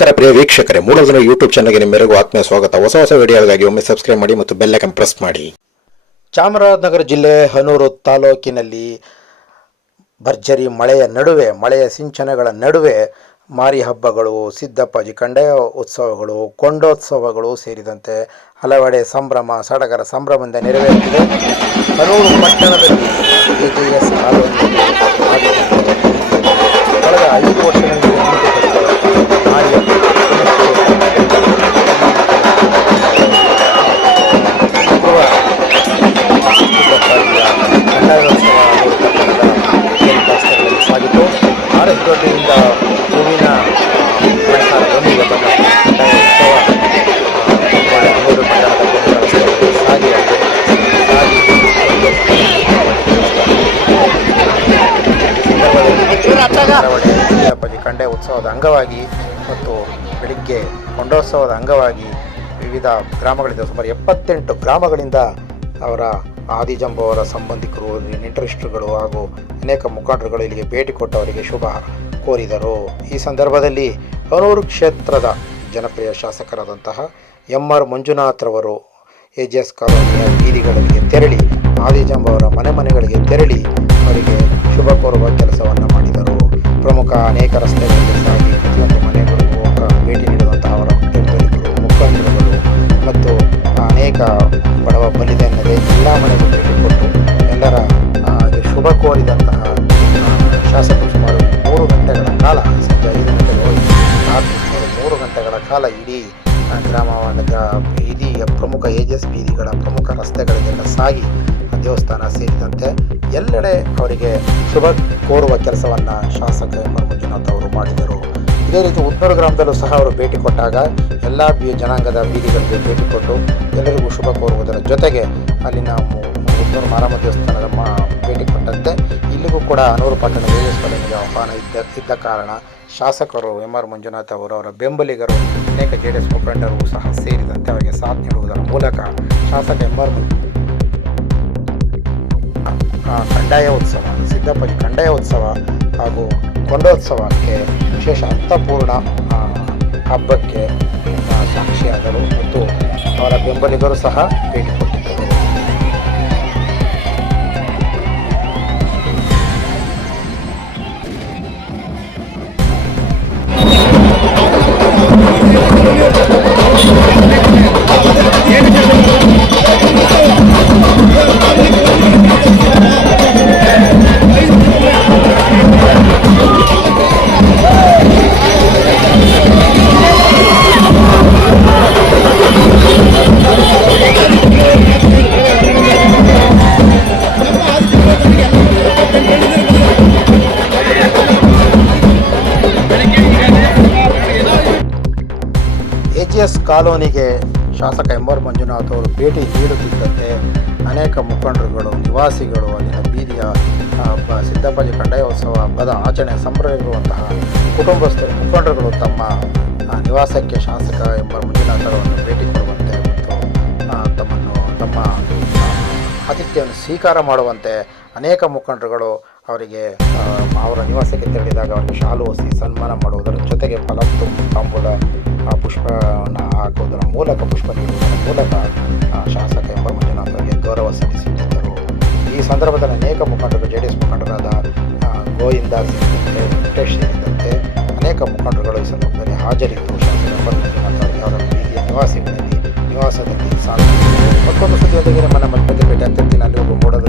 ನಮಸ್ಕಾರ ಪ್ರಿಯ ವೀಕ್ಷಕರೇ ದಿನ ಯೂಟ್ಯೂಬ್ ಚಾನಲ್ಗೆ ನಿಮ್ಮೆಲ್ಲರಿಗೂ ಆತ್ಮೀಯ ಸ್ವಾಗತ. ಹೊಸ ಹೊಸ ವಿಡಿಯೋಗಾಗಿ ಒಮ್ಮೆ ಸಬ್ಸ್ಕ್ರೈಬ್ ಮಾಡಿ ಮತ್ತು ಬೆಲ್ ಐಕನ್ ಪ್ರೆಸ್ ಮಾಡಿ. ಚಾಮರಾಜನಗರ ಜಿಲ್ಲೆ ಹನೂರು ತಾಲೂಕಿನಲ್ಲಿ ಭರ್ಜರಿ ಮಳೆಯ ನಡುವೆ, ಮಳೆಯ ಸಿಂಚನಗಳ ನಡುವೆ ಮಾರಿ ಹಬ್ಬಗಳು, ಸಿದ್ದಪ್ಪಾಜಿ ಕಂಡೆಯ ಉತ್ಸವಗಳು, ಕೊಂಡೋತ್ಸವಗಳು ಸೇರಿದಂತೆ ಹಲವೆಡೆ ಸಂಭ್ರಮ, ಸಡಗರ ಸಂಭ್ರಮದಿಂದ ನೆರವೇರುತ್ತಿದೆ. ಹನೂರು ಪಟ್ಟಣದಲ್ಲಿ ಕಳೆದ ಐದು ವರ್ಷಗಳಿಂದ ದೊಡ್ಡಿಯಿಂದ ಹೂವಿನ ಅಲಂಕಾರದೊಂದಿಗೆ ಬಂದ ಖಂಡಾಯೋತ್ಸವ ಆ, ಹನೂರು ಪಟ್ಟಣದ ಕೇಂದ್ರಸ್ಥಳದಲ್ಲಿ ಸಾಗಿ ಧಾರವಾಡ ಸಿದ್ದಪ್ಪಾಜಿ ಕಂಡೆ ಉತ್ಸವದ ಅಂಗವಾಗಿ ಮತ್ತು ಬೆಳಿಗ್ಗೆ ಕೊಂಡೋತ್ಸವದ ಅಂಗವಾಗಿ ವಿವಿಧ ಗ್ರಾಮಗಳಿಂದ. ಸುಮಾರು ಎಪ್ಪತ್ತೆಂಟು ಗ್ರಾಮಗಳಿಂದ ಅವರ ಆದಿಜಂಬು ಅವರ ಸಂಬಂಧಿಕರು ನೆಂಟರಿಷ್ಟರುಗಳು ಹಾಗೂ ಅನೇಕ ಮುಖಂಡರುಗಳು ಇಲ್ಲಿಗೆ ಭೇಟಿ ಕೊಟ್ಟು ಅವರಿಗೆ ಶುಭ ಕೋರಿದರು. ಈ ಸಂದರ್ಭದಲ್ಲಿ ಹನೂರು ಕ್ಷೇತ್ರದ ಜನಪ್ರಿಯ ಶಾಸಕರಾದಂತಹ ಎಂ ಆರ್ ಮಂಜುನಾಥ್ರವರು ಎ ಜಿ ಎಸ್ ಕಾಲೋನಿಯ ಬೀದಿಗಳಿಗೆ ತೆರಳಿ ಆದಿಜಂಬ ಅವರ ಮನೆ ಮನೆಗಳಿಗೆ ತೆರಳಿ, ಅವರಿಗೆ ಶುಭ ಕೋರುವ ಕೆಲಸವನ್ನು ಮಾಡಿದರು. ಪ್ರಮುಖ ಅನೇಕ ರಸ್ತೆಗಳಲ್ಲಿ ಕೋರಿದಂತಹ ಶಾಸಕರು ಸುಮಾರು ಮೂರು ಗಂಟೆಗಳ ಕಾಲ ಸಂಜೆ ಐದು ಗಂಟೆಗೆ ಮೂರು ಗಂಟೆಗಳ ಕಾಲ ಇಡೀ ಆ, ಗ್ರಾಮವನ್ನು ಗ್ರಾ- ಇಡೀ ಪ್ರಮುಖ ಏಜಸ್ ಬೀದಿಗಳ ಪ್ರಮುಖ ರಸ್ತೆಗಳಿಗೆಲ್ಲ ಸಾಗಿ ದೇವಸ್ಥಾನ ಸೇರಿದಂತೆ ಎಲ್ಲೆಡೆ ಅವರಿಗೆ ಶುಭ ಕೋರುವ ಕೆಲಸವನ್ನು ಶಾಸಕ ಮಂಜುನಾಥ್ ಅವರು ಮಾಡಿದರು. ಇದೇ ರೀತಿ ಉತ್ತರ ಗ್ರಾಮದಲ್ಲೂ ಸಹ ಅವರು ಭೇಟಿ ಕೊಟ್ಟಾಗ ಎಲ್ಲ ಜನಾಂಗದ ಬೀದಿಗಳಿಗೆ ಭೇಟಿ ಕೊಟ್ಟು ಎಲ್ಲರಿಗೂ ಶುಭ ಕೋರುವುದರ ಜೊತೆಗೆ ಅಲ್ಲಿನ ಉತ್ತರ ಮಾರಮ್ಮ ದೇವಸ್ಥಾನದ ಮಾ ಕೂಡ ಅನೂರು ಪಟ್ಟಣ ದೇವಸ್ಥಾನಕ್ಕೆ ಆಹ್ವಾನ ಇದ್ದ ಇದ್ದ ಕಾರಣ ಶಾಸಕರು ಎಂ ಆರ್ ಮಂಜುನಾಥ್ ಅವರು ಅವರ ಬೆಂಬಲಿಗರು, ಅನೇಕ ಜೆ ಡಿ ಎಸ್ ಮುಖಂಡರು ಸಹ ಸೇರಿದಂತೆ ಅವರಿಗೆ ಸಾಥ್ ನೀಡುವುದರ ಮೂಲಕ ಶಾಸಕ ಎಂ ಆರ್ ಕಂಡಾಯ ಉತ್ಸವ, ಸಿದ್ದಪ್ಪಾಜಿ ಕಂದಾಯ ಉತ್ಸವ ಹಾಗೂ ಕೊಂಡೋತ್ಸವಕ್ಕೆ ವಿಶೇಷ ಅರ್ಥಪೂರ್ಣ ಹಬ್ಬಕ್ಕೆ ಸಾಕ್ಷಿಯಾದರು. ಮತ್ತು ಅವರ ಬೆಂಬಲಿಗರು ಸಹ ಭೇಟಿ ಎಸ್ ಕಾಲೋನಿಗೆ ಶಾಸಕ ಎಂ ಆರ್ ಮಂಜುನಾಥ್ ಅವರು ಭೇಟಿ ನೀಡುತ್ತಿದ್ದಂತೆ ಅನೇಕ ಮುಖಂಡರುಗಳು, ನಿವಾಸಿಗಳು ಅಲ್ಲಿನ ಬೀದಿಯ ಸಿದ್ದಪ್ಪಾಜಿ ಕಂಡಯೋತ್ಸವ ಹಬ್ಬದ ಆಚರಣೆ ಸಂಭ್ರಮಿರುವಂತಹ ಕುಟುಂಬಸ್ಥರು, ಮುಖಂಡರುಗಳು ತಮ್ಮ ನಿವಾಸಕ್ಕೆ ಶಾಸಕ ಎಂ ಆರ್ ಮಂಜುನಾಥ್ ಅವರನ್ನು ಭೇಟಿ ಕೊಡುವಂತೆ ಮತ್ತು ತಮ್ಮನ್ನು, ತಮ್ಮ ಆತಿಥ್ಯವನ್ನು ಸ್ವೀಕಾರ ಮಾಡುವಂತೆ ಅನೇಕ ಮುಖಂಡರುಗಳು ಅವರಿಗೆ ಅವರ ನಿವಾಸಕ್ಕೆ ತೆರಳಿದಾಗ ಅವರಿಗೆ ಶಾಲು ಹೊಸಿ ಸನ್ಮಾನ ಮಾಡುವುದರ ಜೊತೆಗೆ ಫಲ ತುಂಬ ತಾಂಬೂಲ ಆ, ಪುಷ್ಪವನ್ನು ಹಾಕುವುದರ ಮೂಲಕ ಪುಷ್ಪ ನೀಡುವುದರ ಮೂಲಕ ಶಾಸಕ ಎಂಬ ಮಂಜುನಾಥ್ ಅವರಿಗೆ ಗೌರವ ಸಲ್ಲಿಸುತ್ತಿದ್ದರು ಈ ಸಂದರ್ಭದಲ್ಲಿ ಅನೇಕ ಮುಖಂಡರು ಜೆ ಡಿ ಎಸ್ ಮುಖಂಡರಾದ ಗೋವಿಂದ ಸೇರಿದಂತೆ ವೆಂಕಟೇಶ್ ಸೇರಿದಂತೆ ಅನೇಕ ಮುಖಂಡರುಗಳು ಈ ಸಂದರ್ಭದಲ್ಲಿ ಹಾಜರಿದ್ದು ಶಾಸಕ ಮಂಜುನಾಥ್ ಅವರಿಗೆ ಅವರ ಬೀದಿಯ ನಿವಾಸಿಗಳಲ್ಲಿ ನಿವಾಸದಲ್ಲಿ ಸಾಧಿಸಿದರು ಮತ್ತೊಂದು ಸುದ್ದಿಯೊಂದಿಗೆ ಮತ್ತೆ ಭೇಟಿ ಆಗ್ತಿರ್ತೀನಿ ಅಲ್ಲಿ ಒಬ್ಬ ಮೂಡೋದು